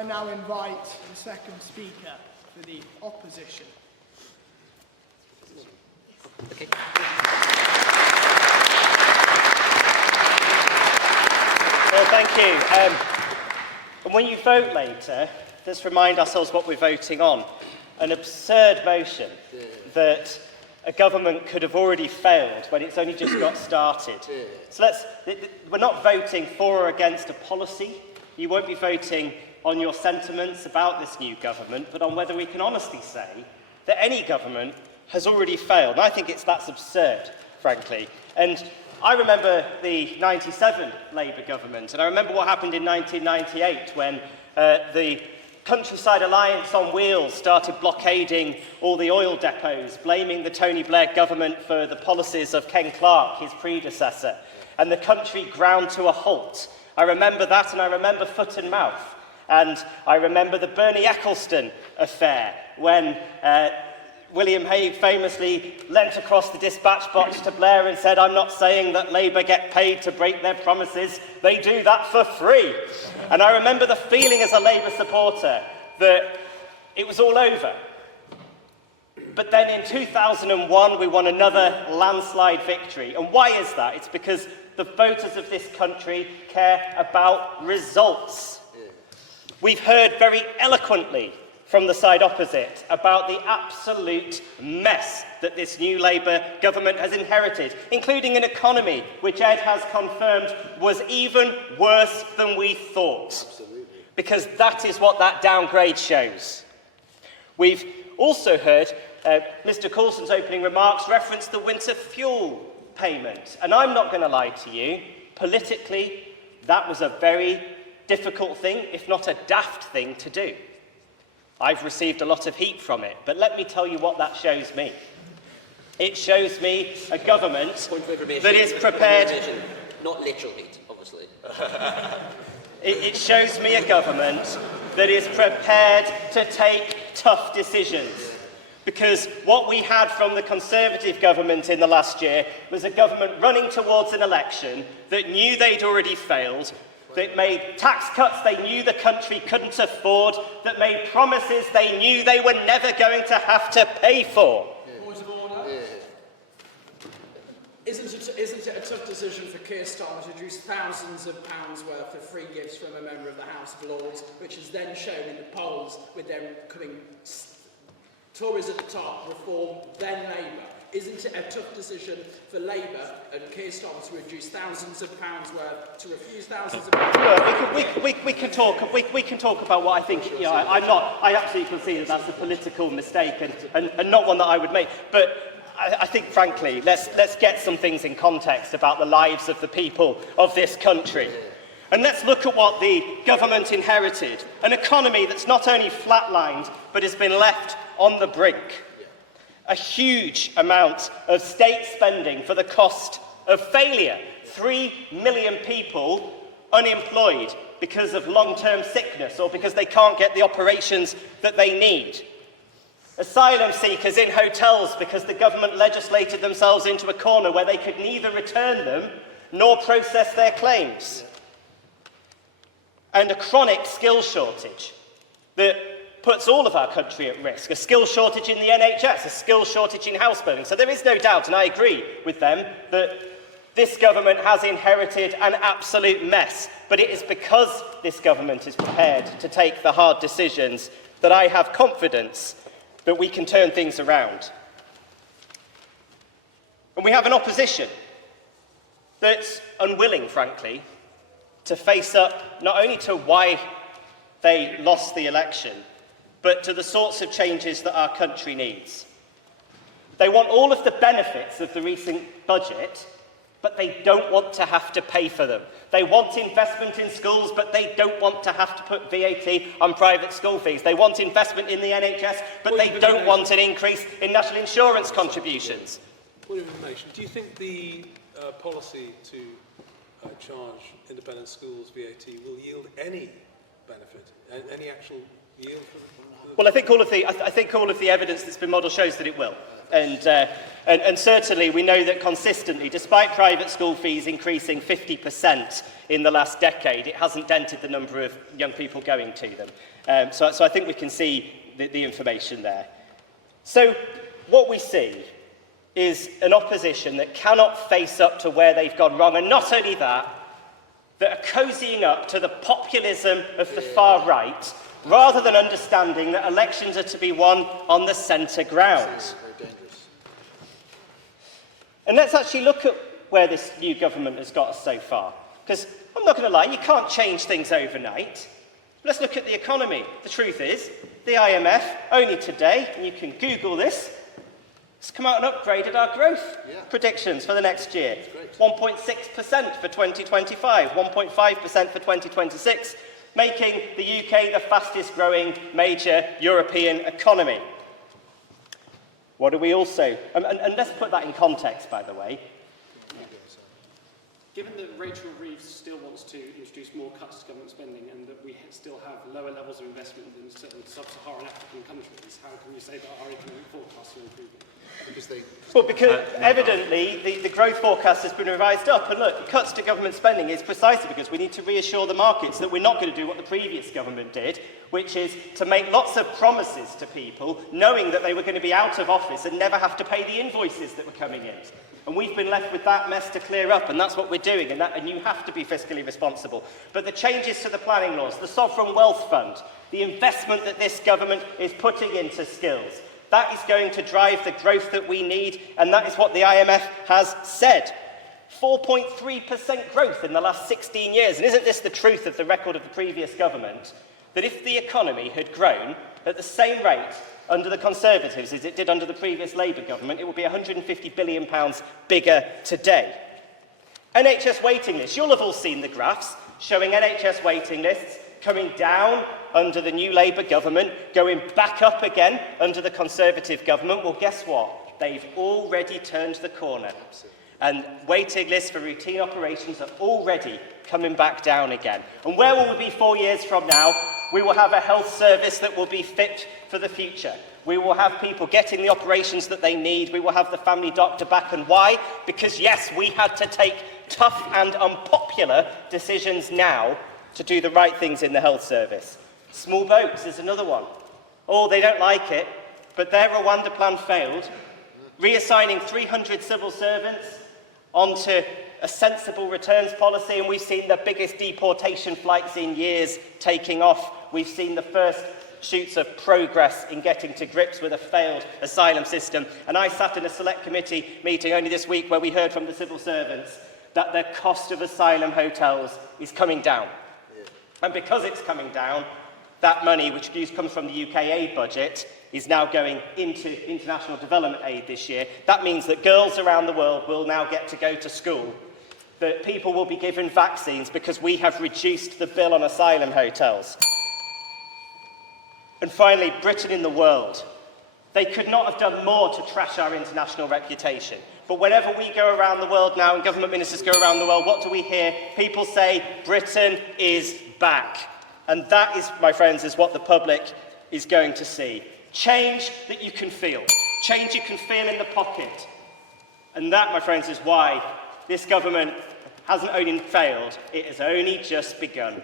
I now invite the second speaker for the opposition. Okay. Well, thank you. And when you vote later, let's remind ourselves what we're voting on. An absurd motion that a government could have already failed when it's only just got started. So we're not voting for or against a policy. You won't be voting on your sentiments about this new government, but on whether we can honestly say that any government has already failed. And I think that's absurd, frankly. And I remember the 97 Labour government, and I remember what happened in 1998 when the Countryside Alliance on Wheels started blockading all the oil depots, blaming the Tony Blair government for the policies of Ken Clarke, his predecessor, and the country ground to a halt. I remember that, and I remember foot and mouth, and I remember the Bernie Ecclestone affair when William Hague famously leant across the dispatch box to Blair and said, "I'm not saying that Labour get paid to break their promises, they do that for free." And I remember the feeling as a Labour supporter that it was all over. But then in 2001 we won another landslide victory. And why is that? It's because the voters of this country care about results. We've heard very eloquently from the side opposite about the absolute mess that this new Labour government has inherited, including an economy which Ed has confirmed was even worse than we thought. Absolutely. Because that is what that downgrade shows. We've also heard Mr Coulson's opening remarks reference the winter fuel payment. And I'm not going to lie to you, politically, that was a very difficult thing, if not a daft thing to do. I've received a lot of heat from it, but let me tell you what that shows me. It shows me a government that is prepared... Not literal heat, obviously. It shows me a government that is prepared to take tough decisions. Because what we had from the Conservative government in the last year was a government running towards an election that knew they'd already failed, that made tax cuts they knew the country couldn't afford, that made promises they knew they were never going to have to pay for. Point of order. Isn't it a tough decision for Keir Starmer to reduce thousands of pounds worth of free gifts from a member of the House of Lords, which is then shown in the polls with them coming Tories at the top, Reform, then Labour? Isn't it a tough decision for Labour and Keir Starmer to reduce thousands of pounds worth, to refuse thousands of pounds worth? We can talk about what I think. You know, I absolutely concede that that's a political mistake and not one that I would make. But I think, frankly, let's get some things in context about the lives of the people of this country. And let's look at what the government inherited. An economy that's not only flatlined, but has been left on the brink. A huge amount of state spending for the cost of failure. 3 million people unemployed because of long-term sickness or because they can't get the operations that they need. Asylum seekers in hotels because the government legislated themselves into a corner where they could neither return them nor process their claims. And a chronic skills shortage that puts all of our country at risk. A skills shortage in the NHS, a skills shortage in house building. So there is no doubt, and I agree with them, that this government has inherited an absolute mess. But it is because this government is prepared to take the hard decisions that I have confidence that we can turn things around. And we have an opposition that's unwilling, frankly, to face up not only to why they lost the election, but to the sorts of changes that our country needs. They want all of the benefits of the recent budget, but they don't want to have to pay for them. They want investment in schools, but they don't want to have to put VAT on private school fees. They want investment in the NHS, but they don't want an increase in national insurance contributions. Point of information. Do you think the policy to charge independent schools VAT will yield any benefit, any actual yield for them? Well, I think all of the evidence that's been modelled shows that it will. And certainly we know that consistently, despite private school fees increasing 50% in the last decade, it hasn't dented the number of young people going to them. So I think we can see the information there. So what we see is an opposition that cannot face up to where they've gone wrong, and not only that, that are cozying up to the populism of the far right, rather than understanding that elections are to be won on the centre ground. And let's actually look at where this new government has got us so far. Because I'm not going to lie, you can't change things overnight. Let's look at the economy. The truth is, the IMF, only today, and you can Google this, has come out and upgraded our growth predictions for the next year. 1.6% for 2025, 1.5% for 2026, making the UK the fastest growing major European economy. What do we also... And let's put that in context, by the way. Given that Rachel Reeves still wants to introduce more cuts to government spending and that we still have lower levels of investment than certain sub-Saharan African countries, how can we say that our economic forecasts are improving? Because evidently the growth forecast has been revised up. And look, cuts to government spending is precisely because we need to reassure the markets that we're not going to do what the previous government did, which is to make lots of promises to people, knowing that they were going to be out of office and never have to pay the invoices that were coming in. And we've been left with that mess to clear up, and that's what we're doing, and you have to be fiscally responsible. But the changes to the planning laws, the Sovereign Wealth Fund, the investment that this government is putting into skills, that is going to drive the growth that we need, and that is what the IMF has said. 4.3% growth in the last 16 years. And isn't this the truth of the record of the previous government? That if the economy had grown at the same rate under the Conservatives as it did under the previous Labour government, it would be £150 billion bigger today. NHS waiting lists. You'll have all seen the graphs showing NHS waiting lists coming down under the new Labour government, going back up again under the Conservative government. Well, guess what? They've already turned the corner. And waiting lists for routine operations are already coming back down again. And where will we be 4 years from now? We will have a health service that will be fit for the future. We will have people getting the operations that they need. We will have the family doctor back. And why? Because, yes, we had to take tough and unpopular decisions now to do the right things in the health service. Small boats is another one. Oh, they don't like it, but their Rwanda plan failed. Reassigning 300 civil servants onto a sensible returns policy, and we've seen the biggest deportation flights in years taking off. We've seen the first shoots of progress in getting to grips with a failed asylum system. And I sat in a select committee meeting only this week where we heard from the civil servants that the cost of asylum hotels is coming down. And because it's coming down, that money, which comes from the UK aid budget, is now going into international development aid this year. That means that girls around the world will now get to go to school, that people will be given vaccines because we have reduced the bill on asylum hotels. And finally, Britain in the world. They could not have done more to trash our international reputation. But whenever we go around the world now and government ministers go around the world, what do we hear? People say, Britain is back. And that is, my friends, is what the public is going to see. Change that you can feel. Change you can feel in the pocket. And that, my friends, is why this government hasn't only failed, it has only just begun.